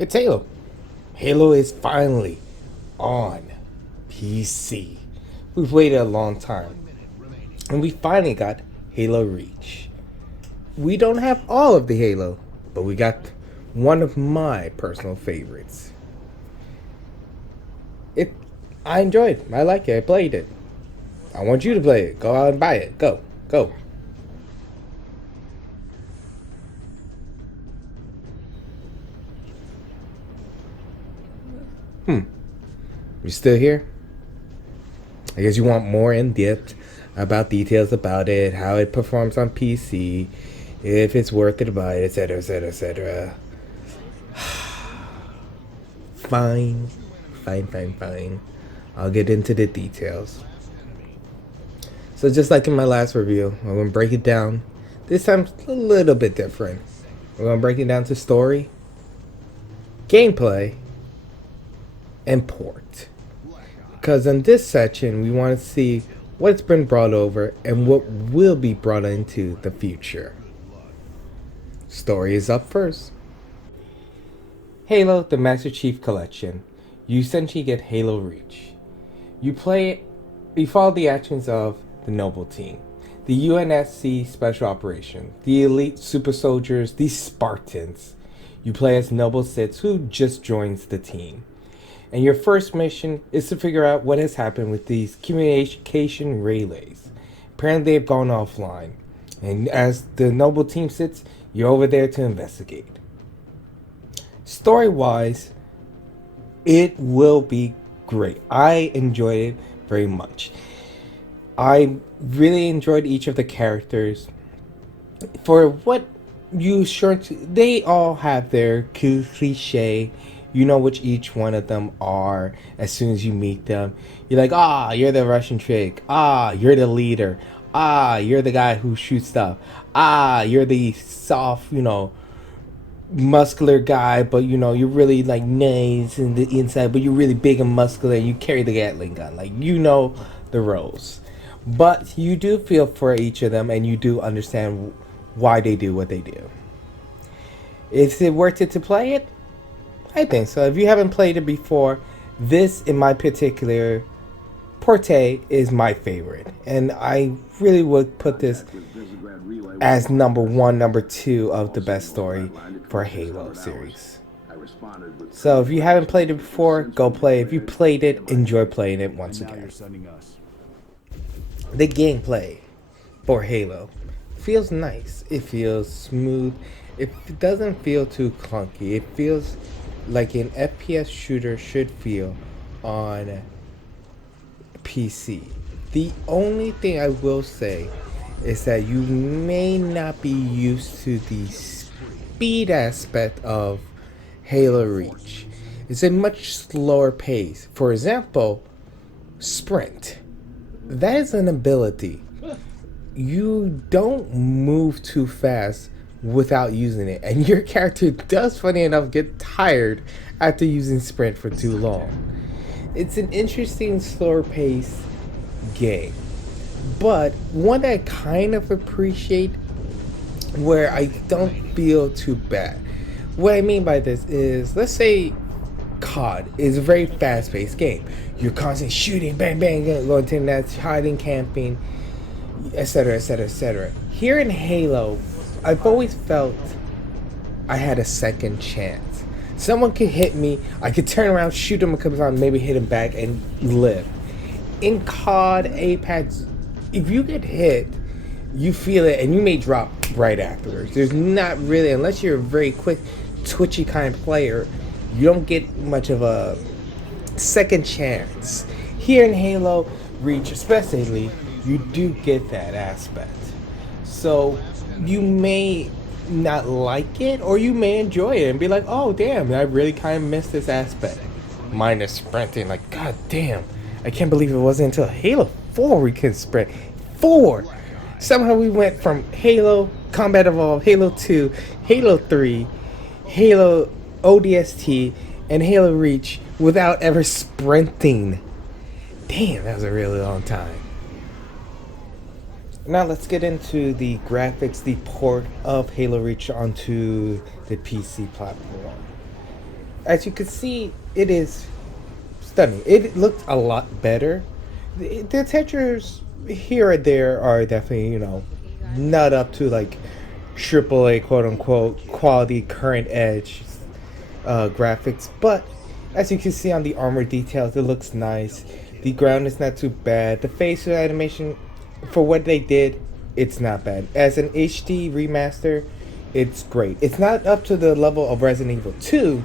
It's Halo. Halo is finally on PC. We've waited a long time. And we finally got Halo Reach. We don't have all of the Halo, but we got one of my personal favorites. It I enjoyed it. I like it. I played it. I want you to play it. Go out and buy it. Go. Go. You still here? I guess you want more in depth about details about it, how it performs on PC, if it's worth it to buy, etc., etc., etc. Fine, fine. I'll get into the details. So just like in my last review, I'm gonna break it down. This time a little bit different. We're gonna break it down to story, gameplay, and port. Because in this section, we want to see what's been brought over and what will be brought into the future. Story is up first. Halo, the Master Chief Collection. You essentially get Halo Reach. You follow the actions of the Noble Team, the UNSC Special Operation, the Elite Super Soldiers, the Spartans. You play as Noble Sith, who just joins the team. And your first mission is to figure out what has happened with these communication relays. Apparently they've gone offline. And as the Noble Team sits, you're over there to investigate. Story-wise, it will be great. I enjoyed it very much. I really enjoyed each of the characters. For what you they all have their cliche. You know which each one of them are as soon as you meet them. You're like, you're the Russian chick. You're the leader. You're the guy who shoots stuff. You're the soft, muscular guy, but you're really like nice in the inside, but you're really big and muscular and you carry the Gatling gun. Like, the roles. But you do feel for each of them and you do understand why they do what they do. Is it worth it to play it? I think so. If you haven't played it before, this in my particular Porte is my favorite. And I really would put this as number one, number two of the best story for Halo series. So if you haven't played it before, go play. If you played it, enjoy playing it once again. The gameplay for Halo feels nice. It feels smooth. It doesn't feel too clunky. It feels like an FPS shooter should feel on PC. The only thing I will say is that you may not be used to the speed aspect of Halo Reach. It's a much slower pace. For example, sprint. That is an ability. You don't move too fast without using it, and your character does, funny enough, get tired after using sprint for too long. It's an interesting slower pace game, but one that I kind of appreciate, where I don't feel too bad. What I mean by this is, let's say COD is a very fast-paced game. You're constantly shooting, bang bang, going to the net, hiding, camping, etc., etc., etc. Here in Halo, I've always felt I had a second chance. Someone could hit me, I could turn around, shoot him a couple times, maybe hit him back and live. In COD, Apex, if you get hit, you feel it and you may drop right afterwards. There's not really, unless you're a very quick, twitchy kind of player, you don't get much of a second chance. Here in Halo Reach especially, you do get that aspect. So you may not like it, or you may enjoy it and be like, oh damn, I really kind of missed this aspect. Minus sprinting, like, god damn, I can't believe it wasn't until Halo 4 we could sprint. 4! Somehow we went from Halo Combat Evolved, Halo 2, Halo 3, Halo ODST, and Halo Reach without ever sprinting. Damn, that was a really long time. Now let's get into the graphics, the port of Halo Reach onto the PC platform. As you can see, it is stunning. It looks a lot better. The textures here and there are definitely, not up to like AAA quote unquote quality current edge graphics, but as you can see on the armor details, it looks nice. The ground is not too bad. The facial animation, for what they did, it's not bad. As an HD remaster, it's great. It's not up to the level of Resident Evil 2,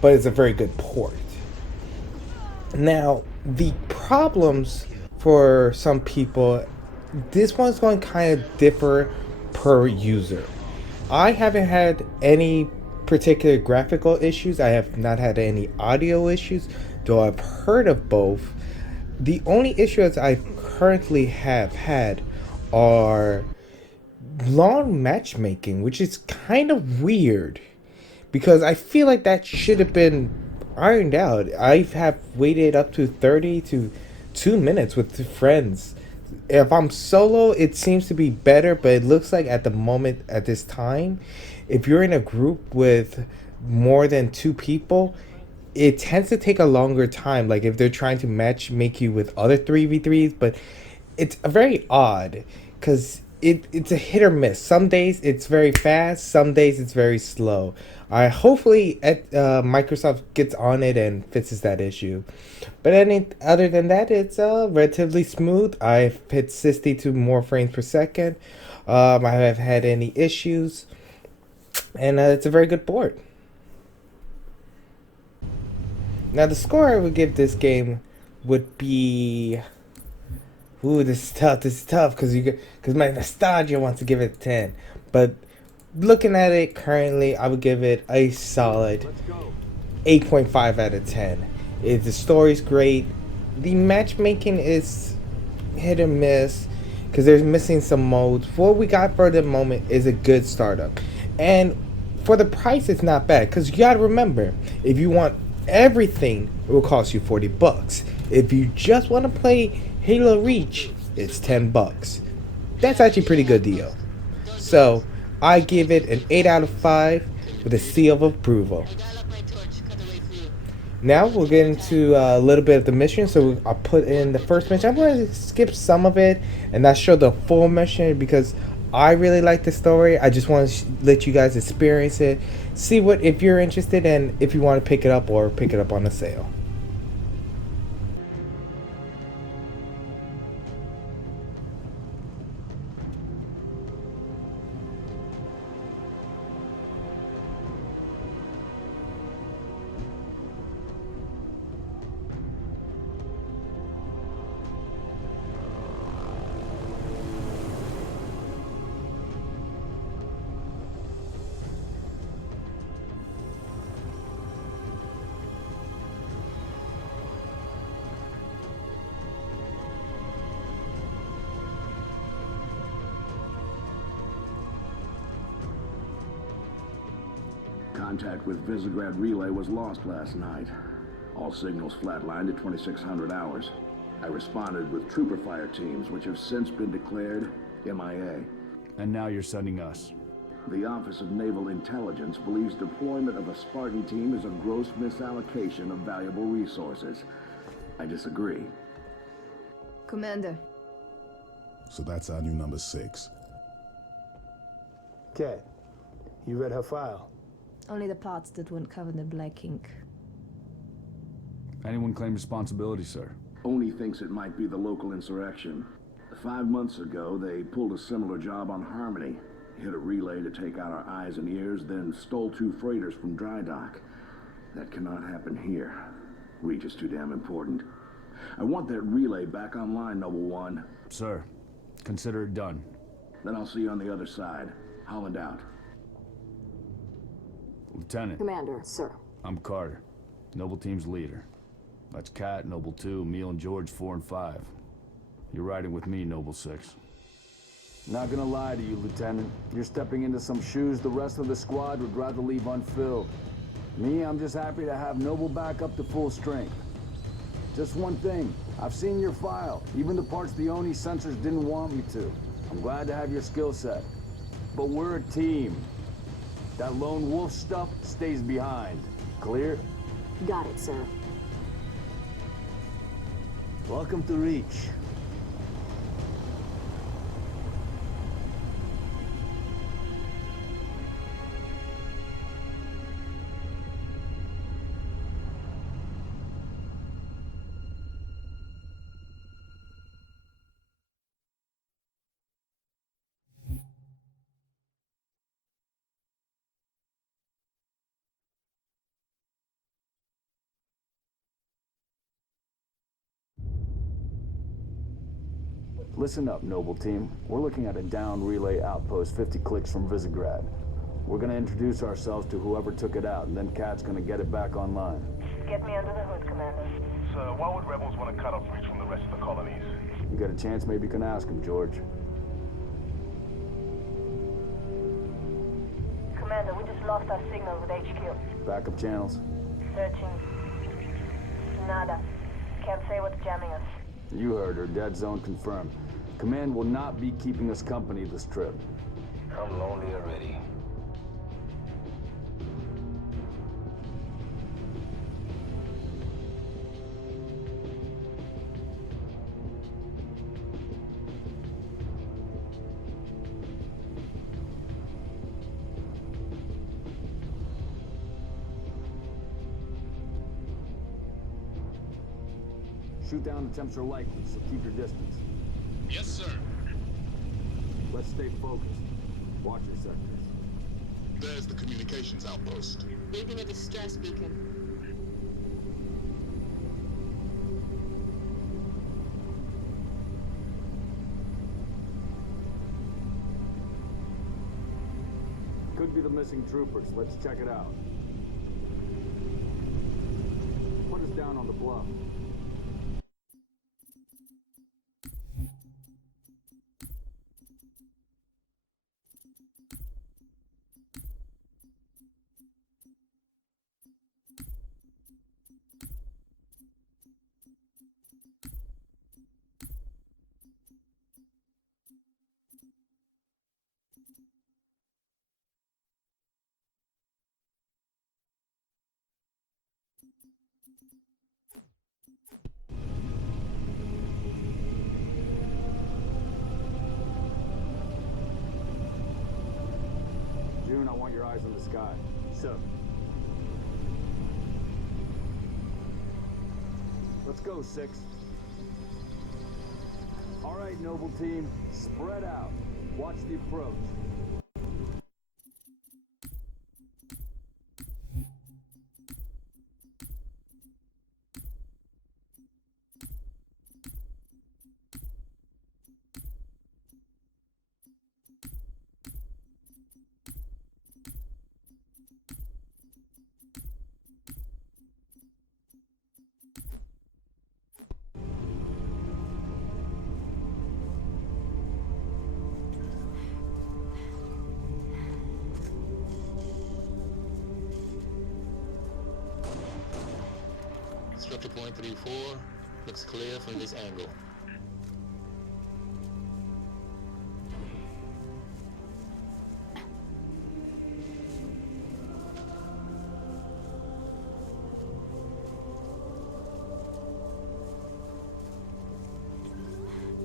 but it's a very good port. Now, the problems for some people, this one's going to kind of differ per user. I haven't had any particular graphical issues. I have not had any audio issues, though I've heard of both. The only issues I currently have had are long matchmaking, which is kind of weird because I feel like that should have been ironed out. I have waited up to 30 to 2 minutes with friends. If I'm solo, it seems to be better, but it looks like at the moment, at this time, if you're in a group with more than two people, it tends to take a longer time. Like if they're trying to match make you with other 3v3s, but it's very odd because it's a hit or miss. Some days it's very fast, some days it's very slow. I hopefully Microsoft gets on it and fixes that issue. But other than that, it's relatively smooth. I've hit 62 more frames per second. I haven't had any issues, and it's a very good board. Now the score I would give this game would be. Ooh, this is tough. This is tough because my nostalgia wants to give it a 10, but looking at it currently, I would give it a solid 8.5 out of 10. The story's great. The matchmaking is hit or miss because there's missing some modes. What we got for the moment is a good startup, and for the price, it's not bad. Because you gotta remember, if you want everything, it will cost you $40. If you just want to play Halo Reach, it's $10. That's actually a pretty good deal. So I give it an 8 out of 5 with a seal of approval. Now we'll get into a little bit of the mission. So I'll put in the first mission. I'm going to skip some of it and not show the full mission because I really like the story. I just want to let you guys experience it. See what if you're interested and if you want to pick it up or pick it up on a sale. Contact with Visegrad Relay was lost last night. All signals flatlined at 2600 hours. I responded with trooper fire teams, which have since been declared MIA. And now you're sending us. The Office of Naval Intelligence believes deployment of a Spartan team is a gross misallocation of valuable resources. I disagree. Commander. So that's our new number 6. Kat, you read her file? Only the parts that weren't covered in black ink. Anyone claim responsibility, sir? Oni thinks it might be the local insurrection. 5 months ago, they pulled a similar job on Harmony. Hit a relay to take out our eyes and ears, then stole 2 freighters from dry dock. That cannot happen here. Reach is too damn important. I want that relay back online, Noble One. Sir, consider it done. Then I'll see you on the other side. Holland out. Lieutenant. Commander, sir. I'm Carter, Noble Team's leader. That's Kat, Noble 2, Emil and George 4 and 5. You're riding with me, Noble 6. Not gonna lie to you, Lieutenant. You're stepping into some shoes the rest of the squad would rather leave unfilled. Me, I'm just happy to have Noble back up to full strength. Just one thing, I've seen your file, even the parts the Oni sensors didn't want me to. I'm glad to have your skill set. But we're a team. That lone wolf stuff stays behind. Clear? Got it, sir. Welcome to Reach. Listen up, Noble Team. We're looking at a down relay outpost 50 clicks from Visegrad. We're gonna introduce ourselves to whoever took it out, and then Kat's gonna get it back online. Get me under the hood, Commander. Sir, why would rebels want to cut off Reach from the rest of the colonies? You got a chance, maybe you can ask him, George. Commander, we just lost our signal with HQ. Backup channels? Searching. Nada. Can't say what's jamming us. You heard her. Dead zone confirmed. Command will not be keeping us company this trip. I'm lonely already. Shoot down attempts are likely, so keep your distance. Yes, sir. Let's stay focused. Watch your sectors. There's the communications outpost. Reading a distress beacon. Could be the missing troopers. Let's check it out. Put us down on the bluff. June, I want your eyes on the sky. So. Let's go, 6. All right, Noble Team, spread out. Watch the approach. Structure point 34 looks clear from this angle.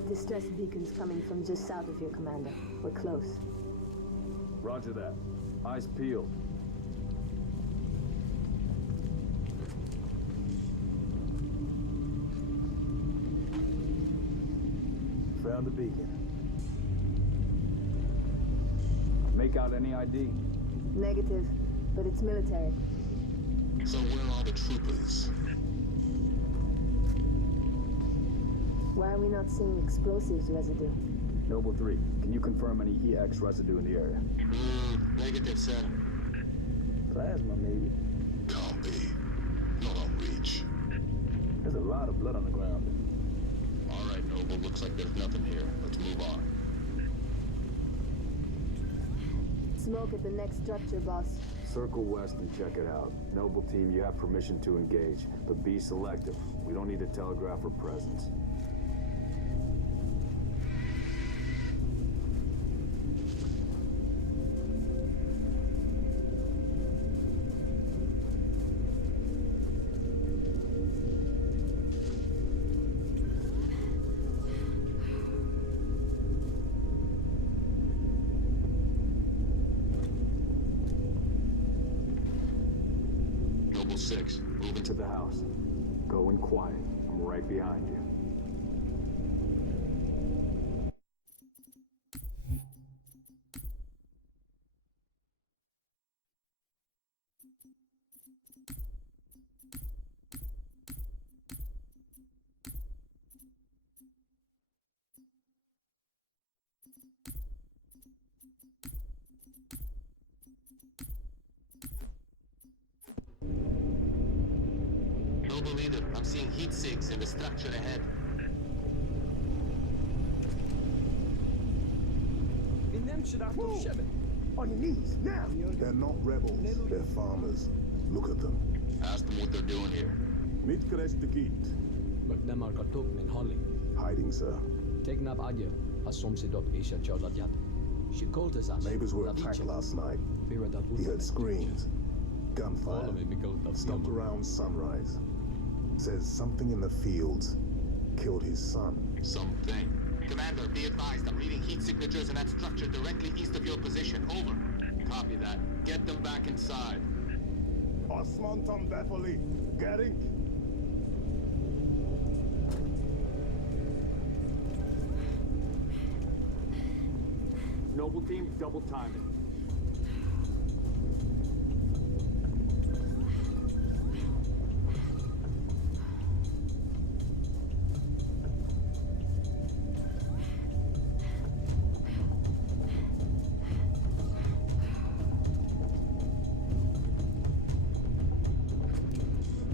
Distress beacons coming from just south of here, Commander. We're close. Roger that. Eyes peeled. Found the beacon. Make out any ID? Negative, but it's military. So where are the troopers? Why are we not seeing explosives residue? Noble 3, can you confirm any EX residue in the area? Negative, sir. Plasma, maybe. Copy. Not on Reach. There's a lot of blood on the ground. All right, Noble. Looks like there's nothing here. Let's move on. Smoke at the next structure, boss. Circle west and check it out. Noble Team, you have permission to engage, but be selective. We don't need to telegraph our presence. Rebel 6. Moving To the house. Go in quiet. I'm right behind you. Noble leader, I'm seeing heat sinks in the structure ahead. On your knees, now! They're not rebels. They're farmers. Look at them. Ask them what they're doing here. Mitkrestekit. Hiding, sir. Neighbors were attacked last night. He heard screams. Gunfire. Stopped around sunrise. Says something in the fields killed his son. Something. Commander, be advised, I'm reading heat signatures in that structure directly east of your position. Over. Copy that. Get them back inside. Osman Tom Bethely. Getting. Noble team, double time it.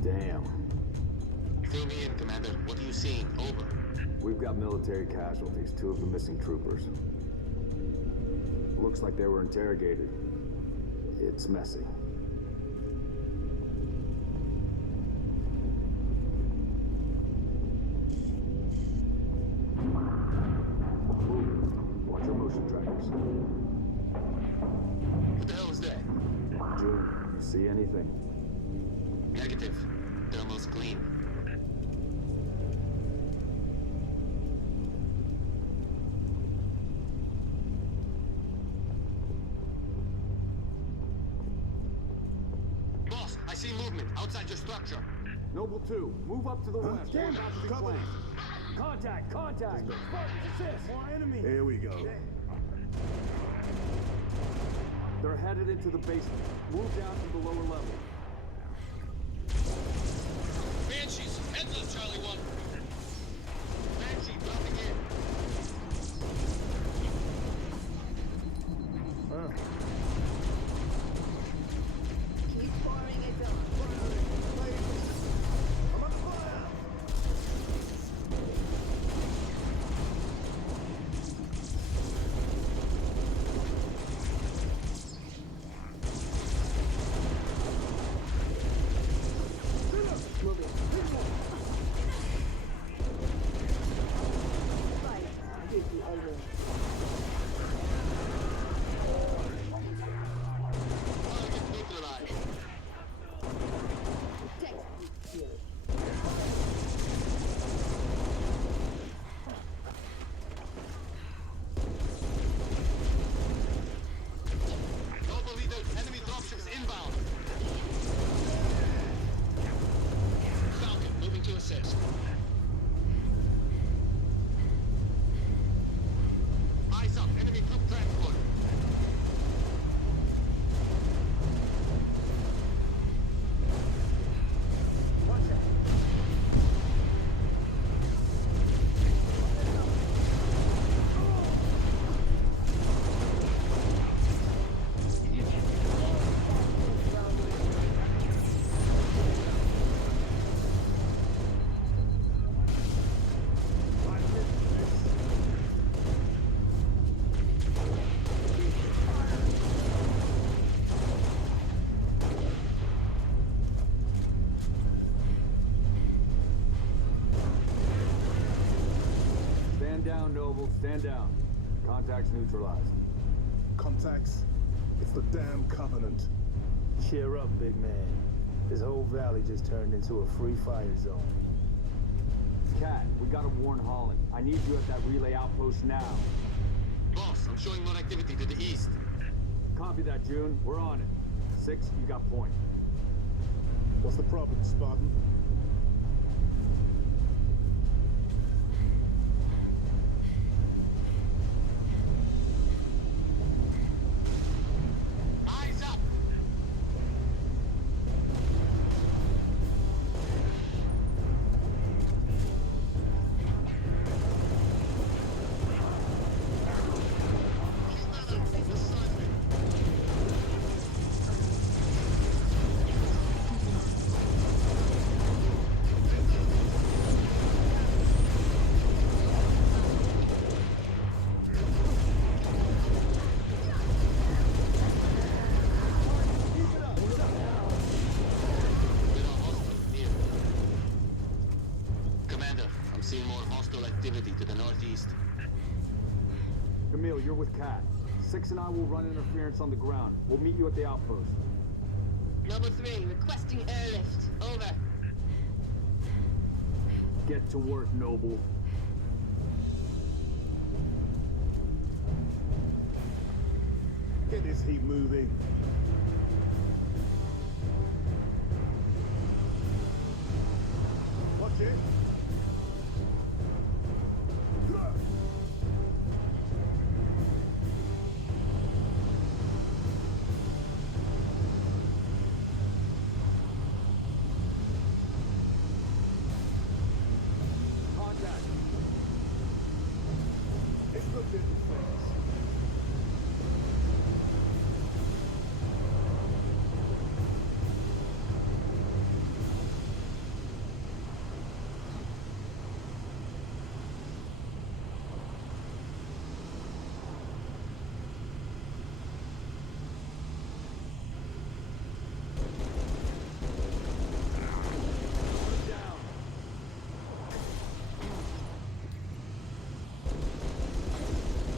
Damn. Fill me in, Commander. What are you seeing? Over. We've got military casualties, 2 of the missing troopers. Looks like they were interrogated. It's messy. Watch your motion trackers. What the hell is that? June, you see anything? Negative. Thermal's clean. Boss, I see movement outside your structure. Noble 2, move up to the west. Damn it, cover me. Contact! Contact! Spartans, assist! More enemy! Here we go. They're headed into the basement. Move down to the lower level. Banshees, head to Charlie 1. Banshee, dropping in. Keep pouring it on. I'm on fire! Target neutralized. Noble leader, enemy dropships inbound. Falcon, moving to assist. Eyes up, enemy group transport. Stand down, Noble. Stand down. Contacts neutralized. Contacts? It's the damn Covenant. Cheer up, big man. This whole valley just turned into a free fire zone. Cat, we gotta warn Holland. I need you at that relay outpost now. Boss, I'm showing more activity to the east. Copy that, June. We're on it. 6, you got point. What's the problem, Spartan? Eyes up! Commander, I'm seeing more hostile activity to the northeast. Camille, you're with Kat. Six and I will run interference on the ground. We'll meet you at the outpost. Noble 3, requesting airlift. Over. Get to work, Noble. Get this heat moving. Watch it. Contact. It's good little things.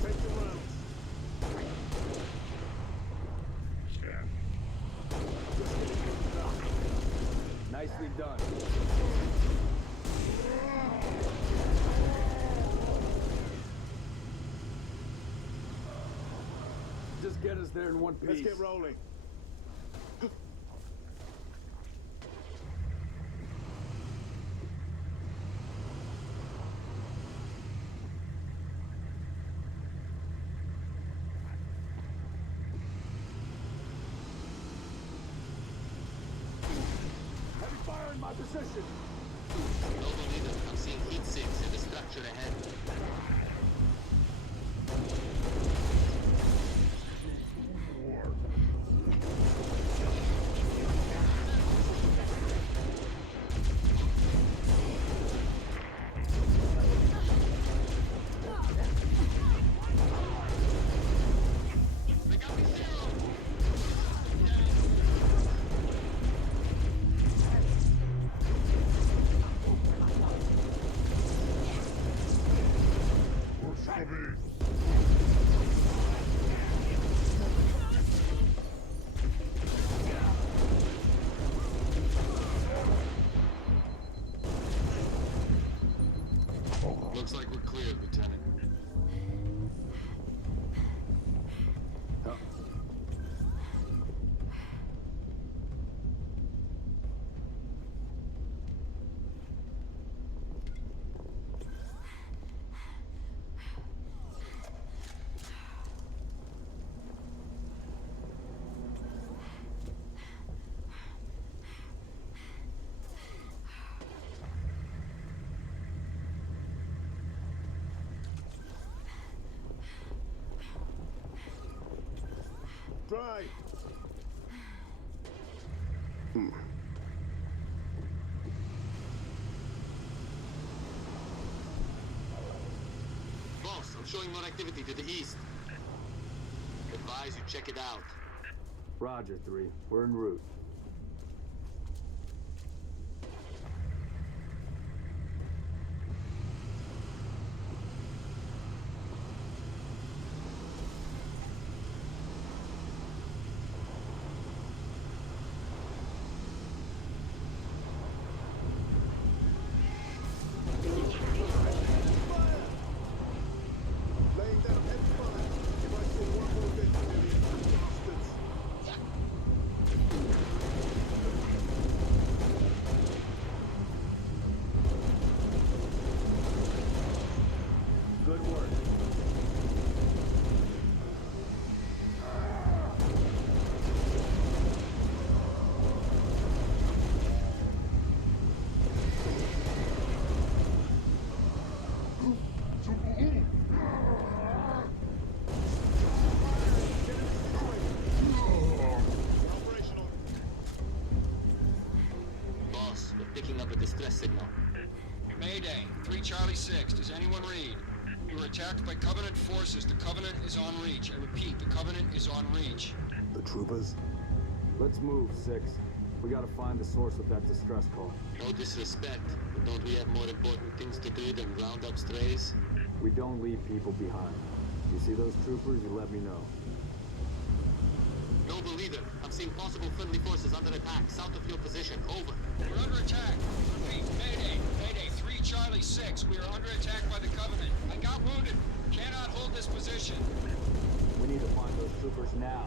Take your rounds. Just get it moving up. Nicely done. Just get us there in one piece. Let's get rolling. Heavy fire in my position. Noble leader, I'm seeing heat sinks in the structure ahead. They got me zero! Looks like we're clear, Lieutenant. Drive. Boss, I'm showing more activity to the east. Advise you check it out. Roger, 3. We're en route. Laying down heavy fire. If I see one more dead civilian, bastards. Good work. Boss, we're picking up a distress signal. Mayday, 3 Charlie 6. Does anyone read? We were attacked by Covenant forces. The Covenant is on reach. I repeat, the Covenant is on reach. The troopers? Let's move, 6. We gotta find the source of that distress call. No disrespect, but don't we have more important things to do than round up strays? We don't leave people behind. You see those troopers, you let me know. Noble leader, I'm seeing possible friendly forces under attack, south of your position. Over. We're under attack. Repeat, Mayday, Mayday, 3 Charlie 6. We are under attack by the Covenant. I got wounded. Cannot hold this position. We need to find those troopers now.